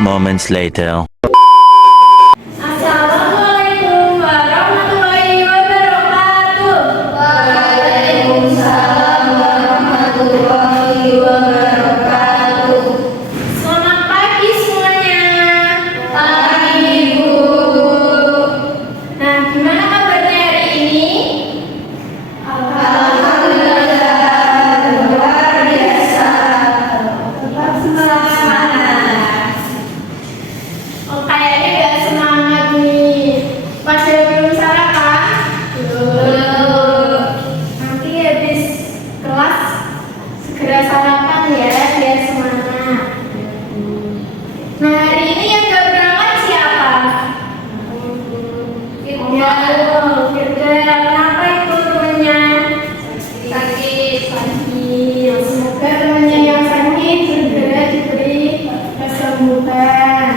moments later. Assalamualaikum warahmatullahi wabarakatuh. Waalaikumsalam warahmatullahi wabarakatuh. Selamat pagi semuanya. Pagi, Bu. Nah, gimana kabarnya hari ini? Alhamdulillah, luar biasa. Tetap semangat. Oh, kayaknya gak semangat nih. Pada belum sarapan? Belum. Nanti habis kelas segera sarapan ya, biar semangat. Nah, hari ini yang gak berangkat siapa? Firda. Kenapa itu temannya? Sakit. Semoga temannya yang sakit segera diberi kesembuhan.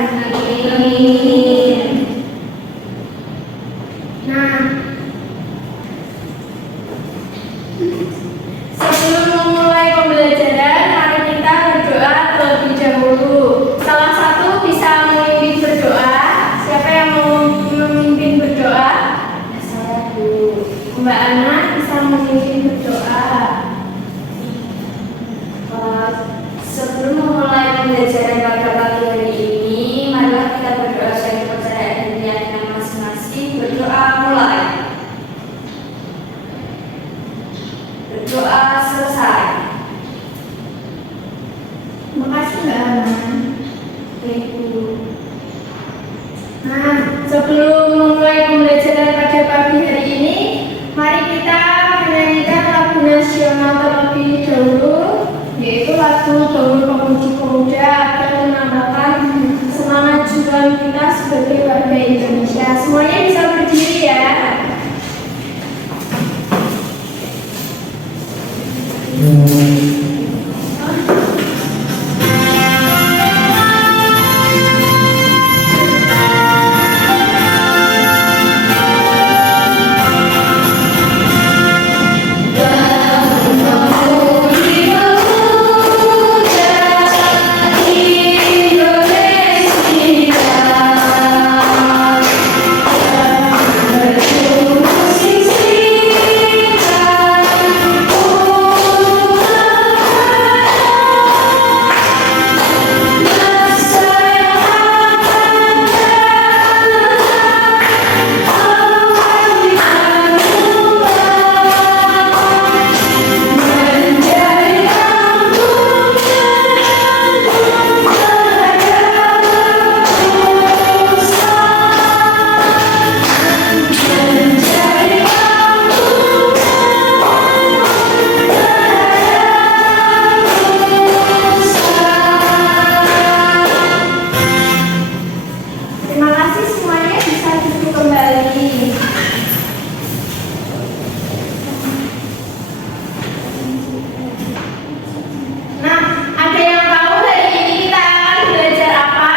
Amin. Nah, sebelum memulai pembelajaran, mari kita berdoa terlebih dahulu. Salah satu bisa memimpin berdoa. Siapa yang mau memimpin berdoa? Saya dulu. Mbak Ana bisa memimpin berdoa. Sebelum memulai pembelajaran pada pagi hari ini, marilah kita berdoa sesuai kepercayaan dan keyakinan masing-masing. Berdoa mulai. Berdoa selesai. Terima kasih Mbak Ana. Ibu. Nah, sebelum memulai pembelajaran pada pagi hari ini, mari kita menyanyikan lagu nasional terlebih dahulu, yaitu lagu Gaul Pemuda agar menambahkan semangat juang kita sebagai warga Indonesia. Semuanya bisa berdiri ya. Terima kasih semuanya, bisa duduk kembali. Nah, ada yang tahu hari ini kita akan belajar apa?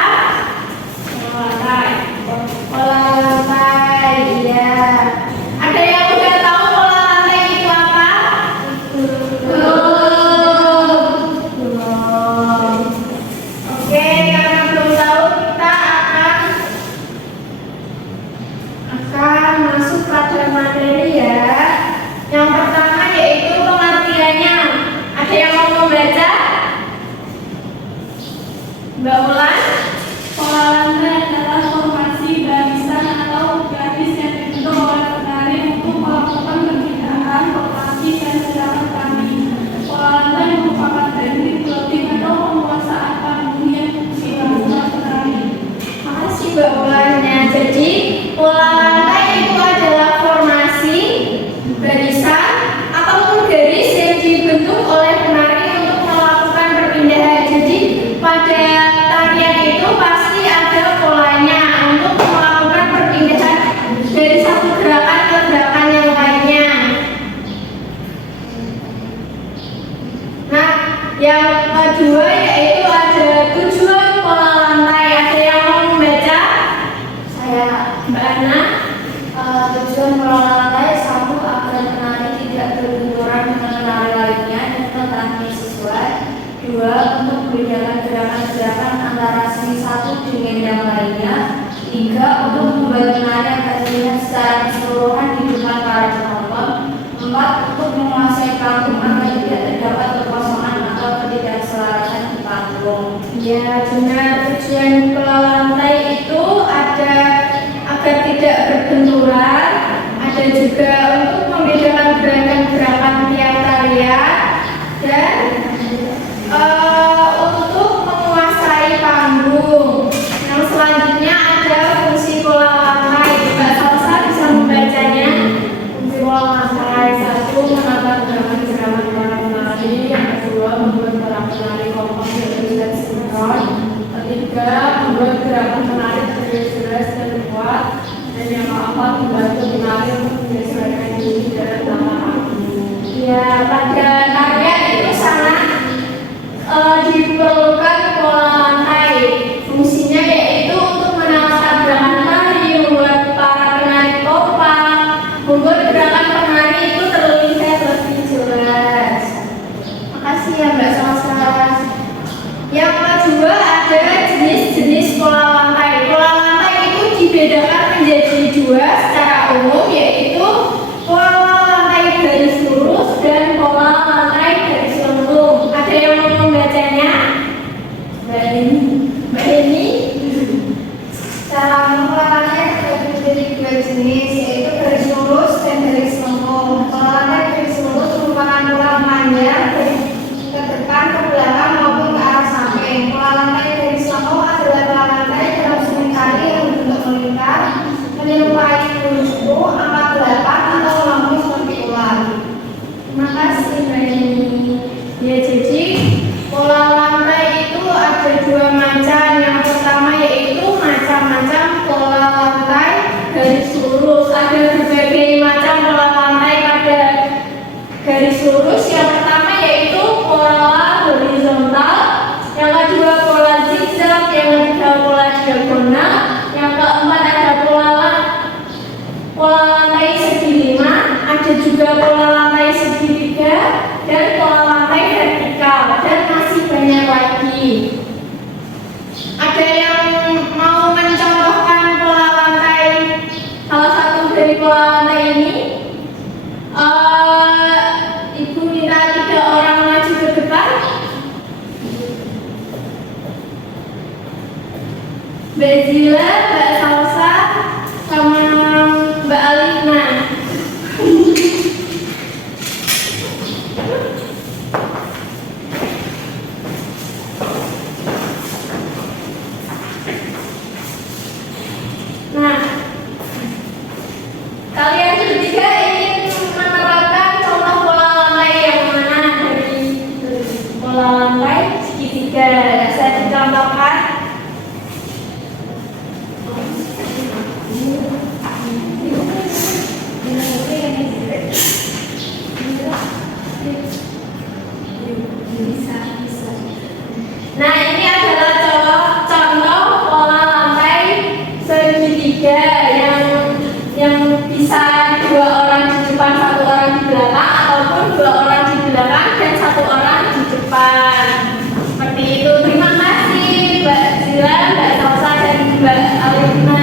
Pola lantai, iya. Ada yang udah tahu pola lantai itu apa? Belum. Oke, karena belum tahu, kita akan masuk pada materi ya. Yang pertama yaitu pengertiannya. Ada yang mau membaca? Mbak Ulan? Pola lantai adalah formasi barisan atau garis yang dibentuk oleh penari untuk melakukan perpindahan lokasi dan gerakan kaki. Pola lantai merupakan teknik clothing atau penguasaan panggung yang dilakukan penari. Makasih Mbak Ulannya. Jadi pola lantai itu adalah formasi, barisan, ataupun garis yang dibentuk oleh penari untuk melakukan perpindahan. Jadi pada tarian itu pasti ada polanya untuk melakukan perpindahan dari satu gerakan ke gerakan yang lainnya. Nah, yang kedua yaitu ada tujuan pola lantai. Ada yang mau membaca? Saya, Mbak Ana. Tujuan pola lantai satu agar penari tidak berbenturan dengan penari lainnya dan tetap sesuai. Dua, untuk membedakan gerakan-gerakan antara seni satu untuk membuat penari agar terlihat secara keseluruhan di depan para penonton. 4. Untuk menguasai panggung agar tidak terdapat kekosongan atau ketidakselarasan di panggung. Ya, benar. Tujuan pola lantai itu ada agar tidak berbenturan, ada juga untuk membedakan gerakan-gerakan tiap tarian, dan untuk menguasai panggung. Yang selanjutnya ada fungsi pola lantai. Mbak Salsa bisa membacanya. Fungsi pola lantai: 1. Menata gerakan-gerakan para penari. Yang kedua, membuat para penari kompak dan sinkron. Ketiga, membuat gerakan penari terlihat jelas dan kuat. Dan yang keempat, membantu penari untuk menyesuaikan diri dalam tata panggung. Ya, pada tarian itu sangat diperlukan pola lantai. Fungsinya yaitu untuk menata gerakan tari, membuat para penari kompak, membuat gerakan penari itu terlihat lebih jelas. Makasih ya Mbak Salsa. Yang kedua ada jenis-jenis pola lantai. Pola lantai itu dibedakan menjadi dua secara umum, yaitu pola lantai garis lurus dan pola lantai garis lengkung. Ada yang mau membacanya? Mbak Eni? Cara pola lantai terbagi menjadi dua jenis, yaitu garis lurus dan garis lengkung. Pola lantai garis lurus merupakan pola panjang ke depan, ke belakang maupun ke arah samping. Pola lantai garis lengkung adalah pola lantai dalam seni tari yang berbentuk melingkar, menyerupai lurusku, angka 8 atau melambung seperti ular. Terima kasih Mbak Eni. Ya, jadi pola lantai itu ada dua macam. Yang pertama yaitu macam-macam pola lantai garis lurus. Ada berbagai macam pola lantai pada garis lurus. Yang pertama yaitu pola horizontal, yang kedua pola zigzag, yang ketiga pola diagonal, yang keempat ada pola lantai segi 5, ada juga pola lantai segitiga dan pola lantai vertikal, dan masih banyak lagi. Ada yang mau mencontohkan pola lantai, salah satu dari pola lantai ini? Ibu minta 3 orang maju ke depan. Mbak Zila, Mbak Salsa, sama Mbak Alina. Nah, kalian bertiga ingin menerapkan contoh pola lantai yang mana dari pola lantai segitiga? Saya dicontohkan. Nah, ini adalah contoh pola lantai segitiga yang bisa 2 orang di depan, 1 orang di belakang, ataupun 2 orang di belakang dan 1 orang di depan. Seperti itu. Terima kasih Mbak Zila, Mbak Salsa, dan Mbak Alina.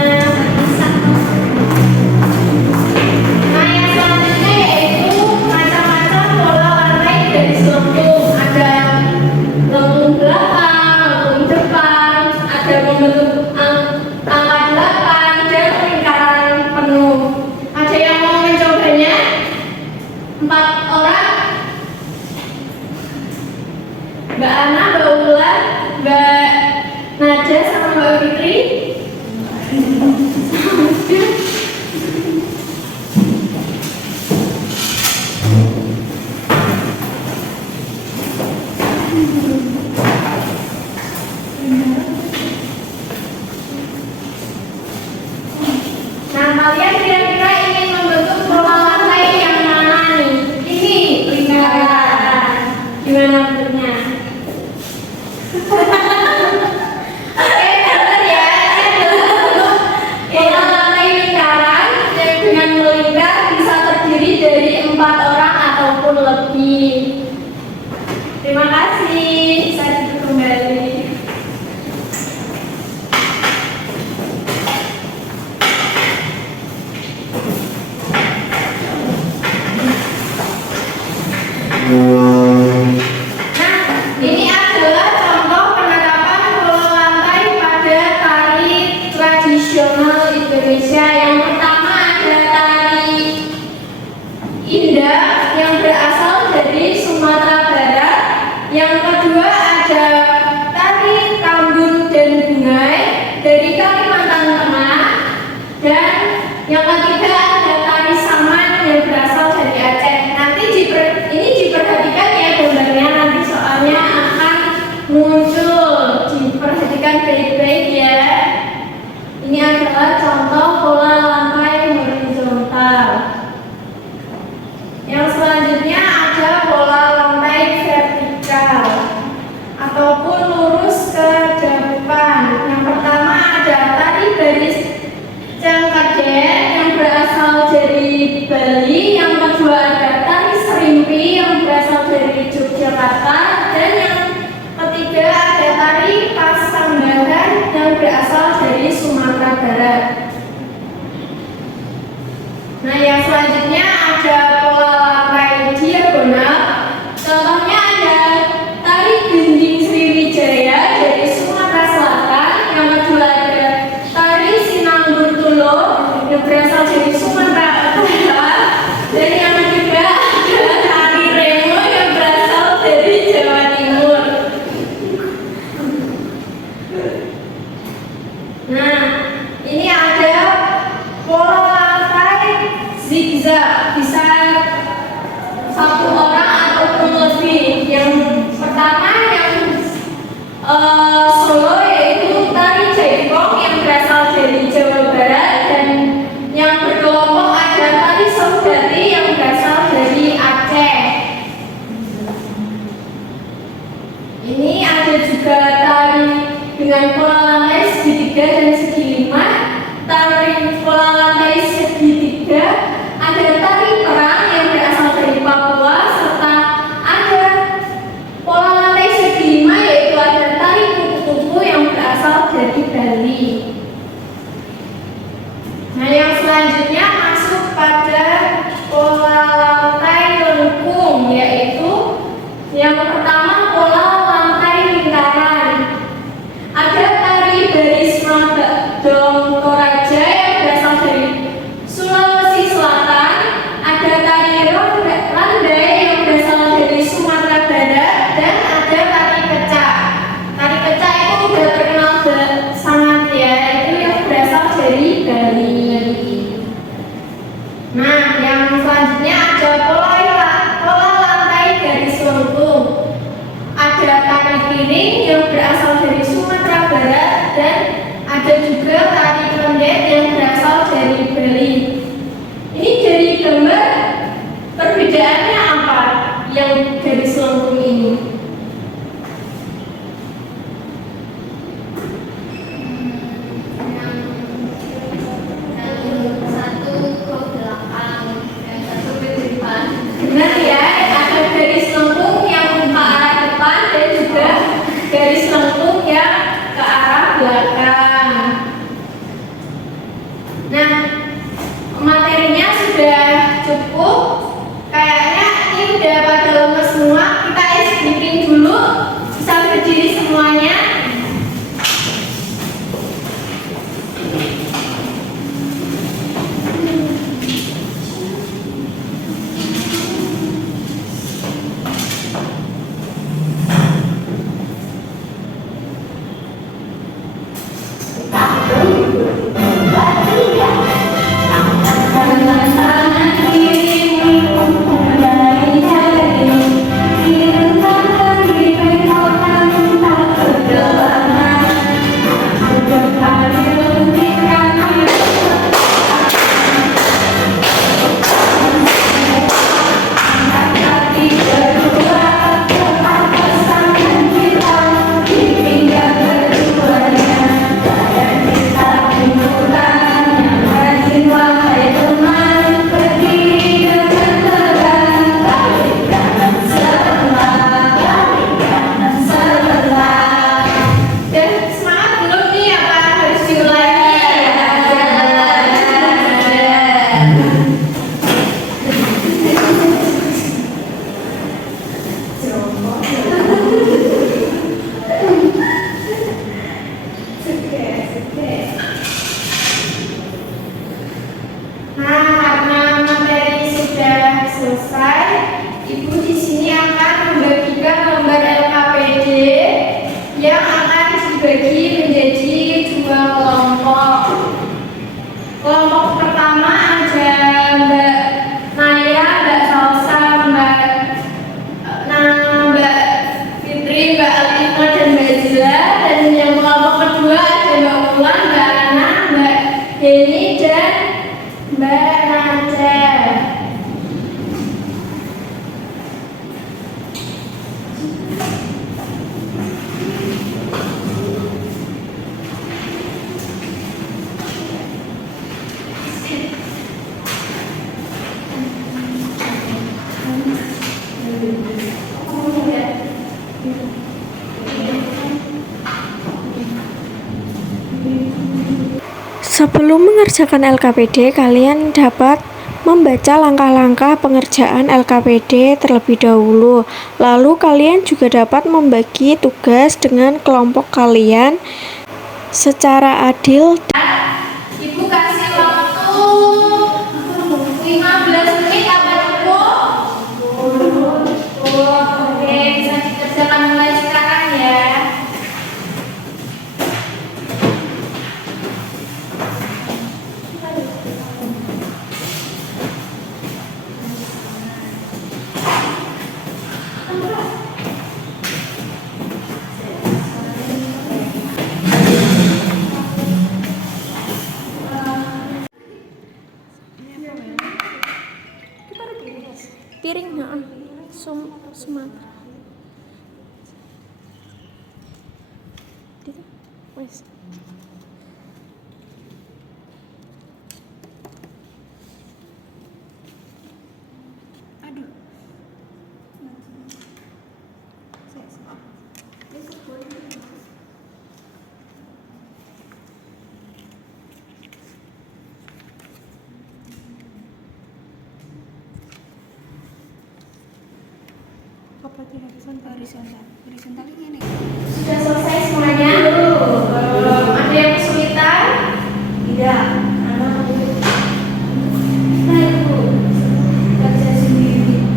Nah, yang selanjutnya yaitu macam-macam pola lantai garis lengkung. Ada lengkung belakang, lengkung depan, ada membentuk angka 8 dan lingkaran penuh. Ada yang mau mencobanya? 4 orang? Mbak Ana, Mbak Ulan, Mbak Naja, sama Mbak Fitri. Nah, kalian kira-kira ingin membentuk pola lantai yang mana nih? Ini lingkaran. Gimana bentuknya? Oke, benar ya. Ini adalah bentuk pola lantai lingkaran yang dengan melingkar bisa terdiri dari 4 orang ataupun lebih. Terima kasih. Bisa duduk kembali. Nah, ini adalah contoh penerapan pola lantai pada tari tradisional Indonesia. Yang pertama ada tari Indah yang berasal dari Sumatera Barat. Yang kedua ada tari Tambun dan Bungai dari Kalimantan Tengah. Dan yang ketiga ada tari Saman yang berasal dari Aceh. Nanti ini diperhatikan ya gambarnya, nanti soalnya akan muncul. Diperhatikan baik-baik ya. Ini adalah contoh pola lantai horizontal. Yang selanjutnya ada pola lantai vertikal ataupun lurus ke depan. Yang pertama ada tari baris Cengkeden yang berasal dari Bali. Yang kedua ada tari Serimpi yang berasal dari Yogyakarta. Dan yang ketiga ada tari Pasambahan yang berasal dari Sumatera Barat. Nah, yang selanjutnya ada pola lantai diagonal. Contohnya ada tari Gending Sriwijaya dari Sumatera Selatan. Yang kedua ada tari Sinambur Tulo yang berasal dari Sumatera Utara. Dan yang ketiga ada tari Remo yang berasal dari Jawa Timur. Nah, ini ada pola lantai zigzag, bisa satu orang ataupun lebih. Yang pertama yang Solo yaitu tari Jaipong yang berasal dari Jawa Barat. Dan yang berkelompok ada tari Saudati yang berasal dari Aceh. Ini ada juga tari dengan pola lantai segitiga dan segi lima. Tari pola lantai segitiga ada tari perang yang berasal dari Papua, serta ada pola lantai segi lima yaitu ada tari kupu-kupu yang berasal dari Bali. Nah, yang selanjutnya masuk pada pola lantai lengkung, yaitu yang pertama pola lantai lingkaran. Ada tari baris Dong Toraja yang berasal dari Sulawesi Selatan. Ada tari Randai yang berasal dari Sumatera Barat. Dan ada tari kecak. Tari kecak itu sudah terkenal sangat ya, itu yang berasal dari Bali. Nah, yang selanjutnya ada pola lantai garis lengkung. Ada tari piring yang berasal dari Sumatera Barat. Dan ada juga tari kendet yang berasal dari Bali. Ini dari gambar perbedaannya apa yang garis lengkung ini? Satu ke belakang, yang satu ke depan. Benar ya, ada garis lengkung yang ke arah depan dan juga garis lengkung yang ke arah belakang. Nah, materinya sudah cukup. Kayaknya ini udah pada lemes semua. Kita bikin dulu, bisa berdiri semuanya. Tangan Sebelum mengerjakan LKPD, kalian dapat membaca langkah-langkah pengerjaan LKPD terlebih dahulu. Lalu kalian juga dapat membagi tugas dengan kelompok kalian secara adil. Ibu kasih waktu 15 menit apa cukup? Oke, bisa dikerjakan mulai sekarang ya. Piring, Sumatera. Wes. Sudah selesai semuanya? Ada yang kesulitan? Tidak. Nah, Ibu. Kerja sendiri.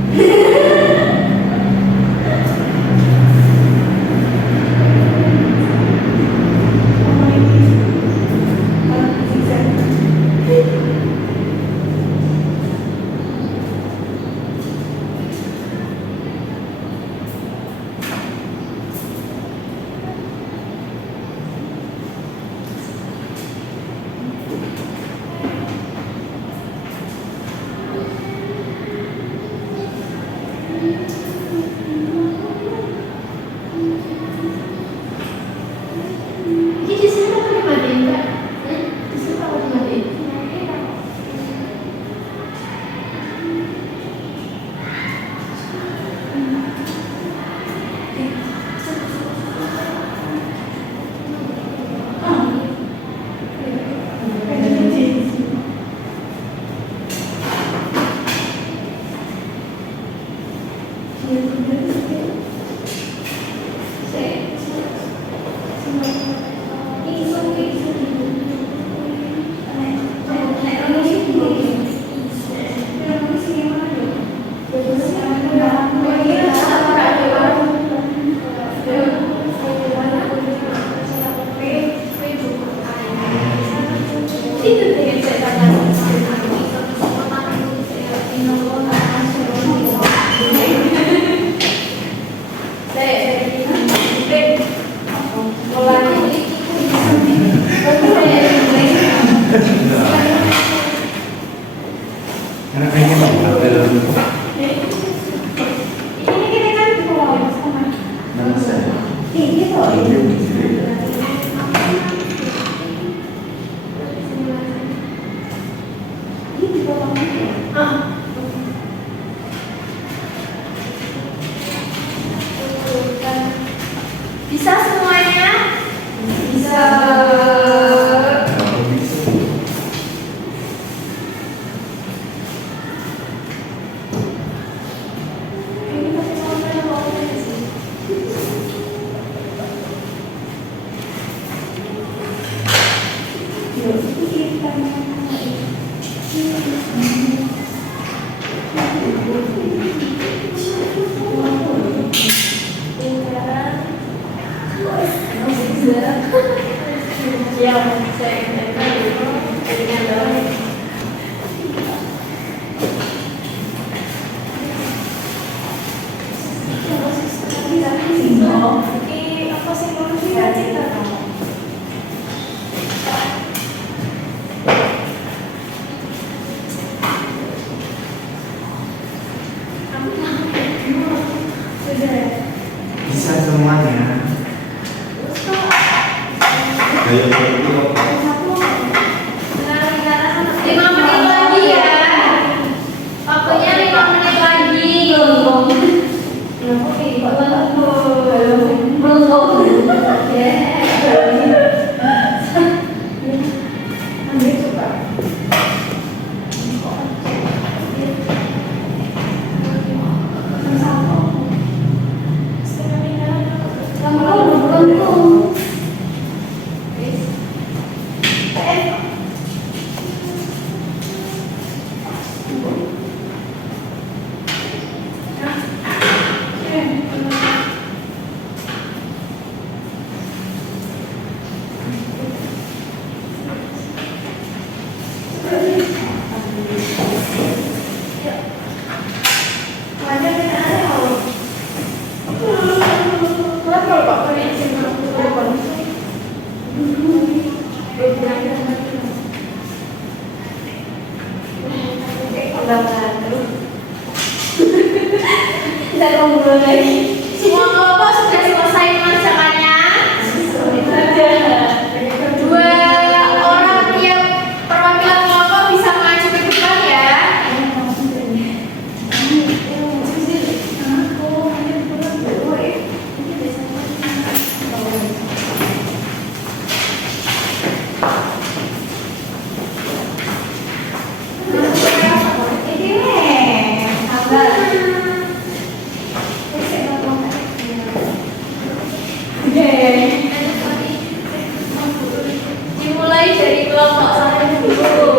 Di sini apa dimandiin, Mbak? Di sini apa dimandiin? Bisa semuanya? Bisa. Bisa semuanya. Ayo, 5 menit lagi ya. Waktunya 5 menit lagi. bisa ngobrol lagi. Semua kelompok sudah selesai mengerjakannya. Dua orang tiap perwakilan kelompok bisa maju ke depan ya. Dimulai dari kelompok satu dulu.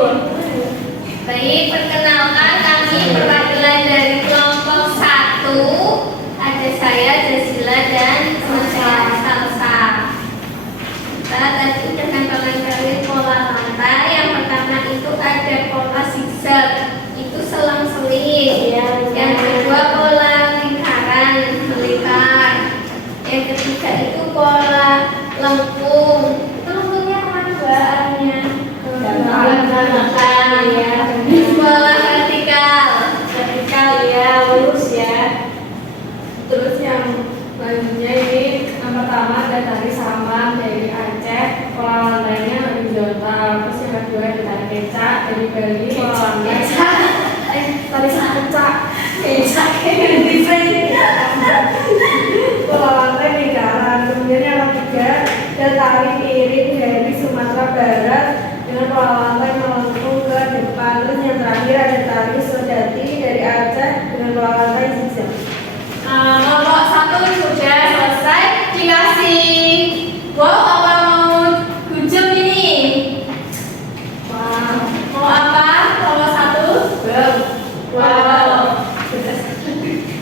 Baik, perkenalkan kami perwakilan dari kelompok 1. Ada saya, Jasila, dan teman saya, Salsa. Kita tadi sudah nempel-nempelin pola lantai. Yang pertama itu ada pola zigzag, itu selang-seling. Yang kedua pola lingkaran, melingkar. Yang ketiga itu pola lengkung. Itu lengkungnya kemana dua arahnya? Belakang ya. Pola vertikal ya, lurus ya. Terus yang selanjutnya ini yang pertama ada tari saman dari Aceh, pola lantainya horizontal. Terus yang kedua ada tari kecak dari Bali, pola lantai tari kecak pola lantai lingkaran. Kemudian yang ketiga ada tari piring dari Sumatera Barat dengan pola lantai melengkung ke depan. Terus yang terakhir ada tari sodati dari Aceh dengan pola lantai zigzag. Kelompok satu sudah selesai, dikasih wow apa mau hujan ini? Mau apa? Kelompok satu? Wow.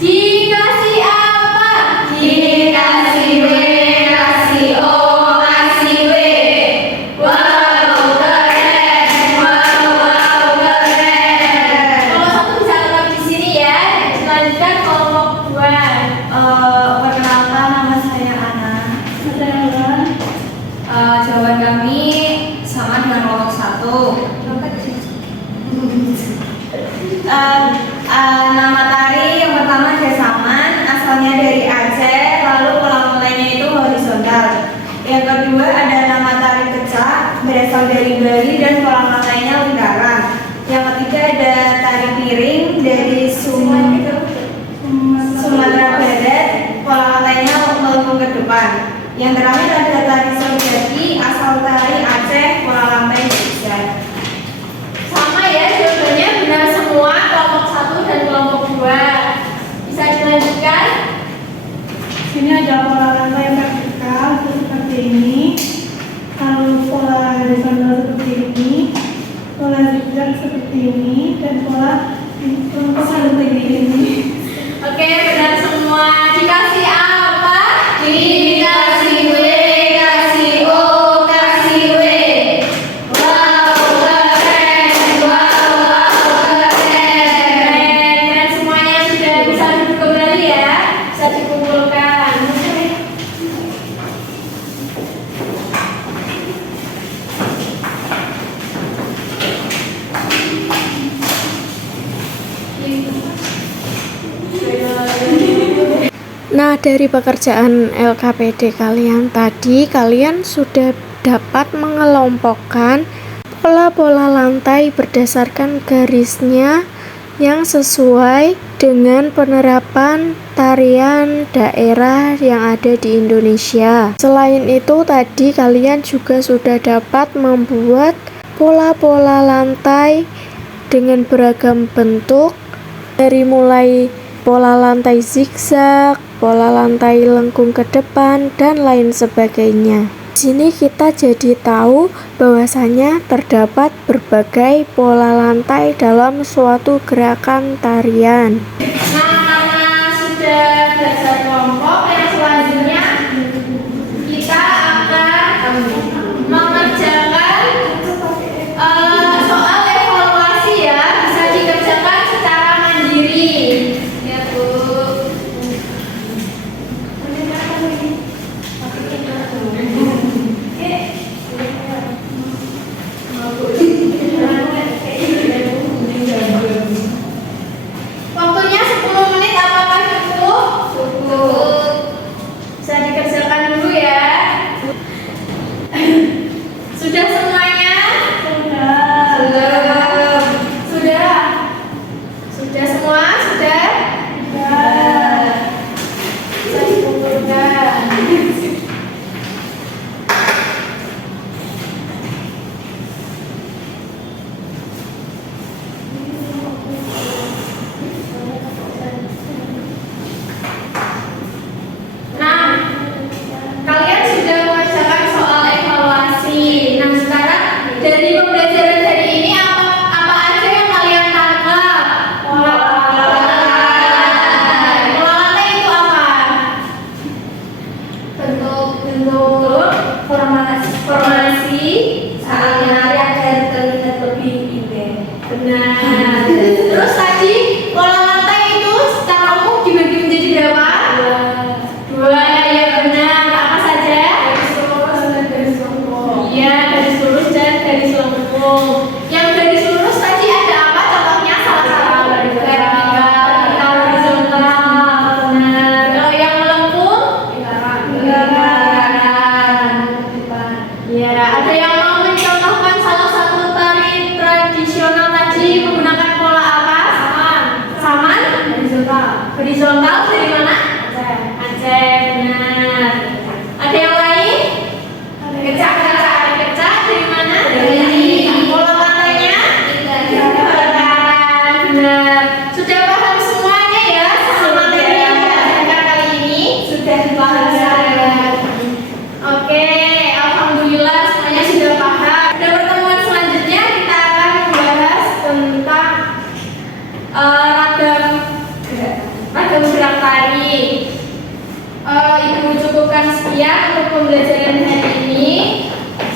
Dikasih apa? Dikasih W, kasih O, kasih W. Wow, keren. Wow, keren. Kelompok satu bisa tetap di sini ya. Selanjutkan kelompok 2. Perkenalkan, nama saya Ana. Jawaban kami sama dengan kelompok 1. Nama tari yang pertama Desaman, asalnya dari Aceh, lalu pola lantainya itu horizontal. Yang kedua ada nama tari kecak, berasal dari Bali dan pola lantainya lingkaran. Yang ketiga ada tari piring dari Sumatera Barat, pola lantainya melengkung ke depan. Yang terakhir ada tari sodati, asal tari Aceh, pola lantai zigzag. Sama ya, jawabannya benar semua kelompok 1 dan kelompok 2. Bisa dilanjutkan? Sini ada pola lantai vertikal seperti ini, lalu pola horizontal seperti ini, pola zigzag seperti ini, dan pola lengkung seperti ini. Oke, benar semua. Dikasih apa? Dikasih W, kasih O, kasih W. Wow, keren. Wow, keren. Keren semuanya sudah bisa duduk kembali ya. Bisa dikumpulkan. Nah, dari pekerjaan LKPD kalian tadi, kalian sudah dapat mengelompokkan pola-pola lantai berdasarkan garisnya yang sesuai dengan penerapan tarian daerah yang ada di Indonesia. Selain itu, tadi kalian juga sudah dapat membuat pola-pola lantai dengan beragam bentuk, dari mulai pola lantai zigzag, pola lantai lengkung ke depan, dan lain sebagainya. Di sini kita jadi tahu bahwasanya terdapat berbagai pola lantai dalam suatu gerakan tarian. Nah, karena sudah belajar kelompok, yang selanjutnya kita akan mengerjakan soal evaluasi ya, bisa dikerjakan secara mandiri. Ya Bu. Waktunya 10 menit, apakah cukup? Sudah semua? Sudah? Bisa dikumpulkan. Nah, kalian sudah mengerjakan soal evaluasi. Nah, sekarang dari pembelajaran hari ini apa aja yang kalian tangkap? Pola lantai itu apa? Bentuk formasi saat menari agar terlihat lebih indah. Benar. Terus tadi pola lantai itu secara umum dibagi menjadi berapa? Dua, ya benar. Apa saja? Garis lurus dan garis lengkung. Iya, garis lurus dan garis lengkung. Yang garis lurus tadi ada apa contohnya? Salah satu vertikal, horizontal. Benar. Kalau yang melengkung? Lingkaran. Ya, ada yang mau mencontohkan salah satu tari tradisional tadi menggunakan pola apa? Saman. Horizontal dari mana? Aceh, benar. Ada yang lain? Kecak dari mana? Pola lantainya? Lingkaran, benar. Sudah paham semuanya ya sama materi yang kita kali ini? Sudah paham. Oke, alhamdulillah semuanya sudah paham. Pada pertemuan selanjutnya kita akan membahas tentang ragam gerak tari. Ibu cukupkan sekian untuk pembelajaran hari ini.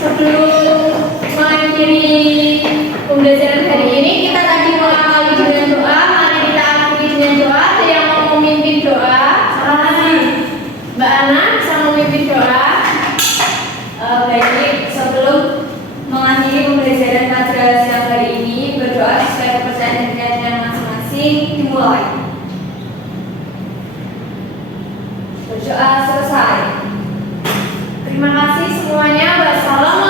Sebelum mengakhiri pembelajaran hari ini, kita tadi mengawali dengan doa. Mari kita akhiri dengan doa. Ada yang mau memimpin doa? Mbak Ana bisa memimpin doa. Baik, sebelum mengakhiri pembelajaran pada siang hari ini, berdoa sesuai kepercayaan dan keyakinan masing-masing. Dimulai. Berdoa selesai. Terima kasih semuanya. Wassalamualaikum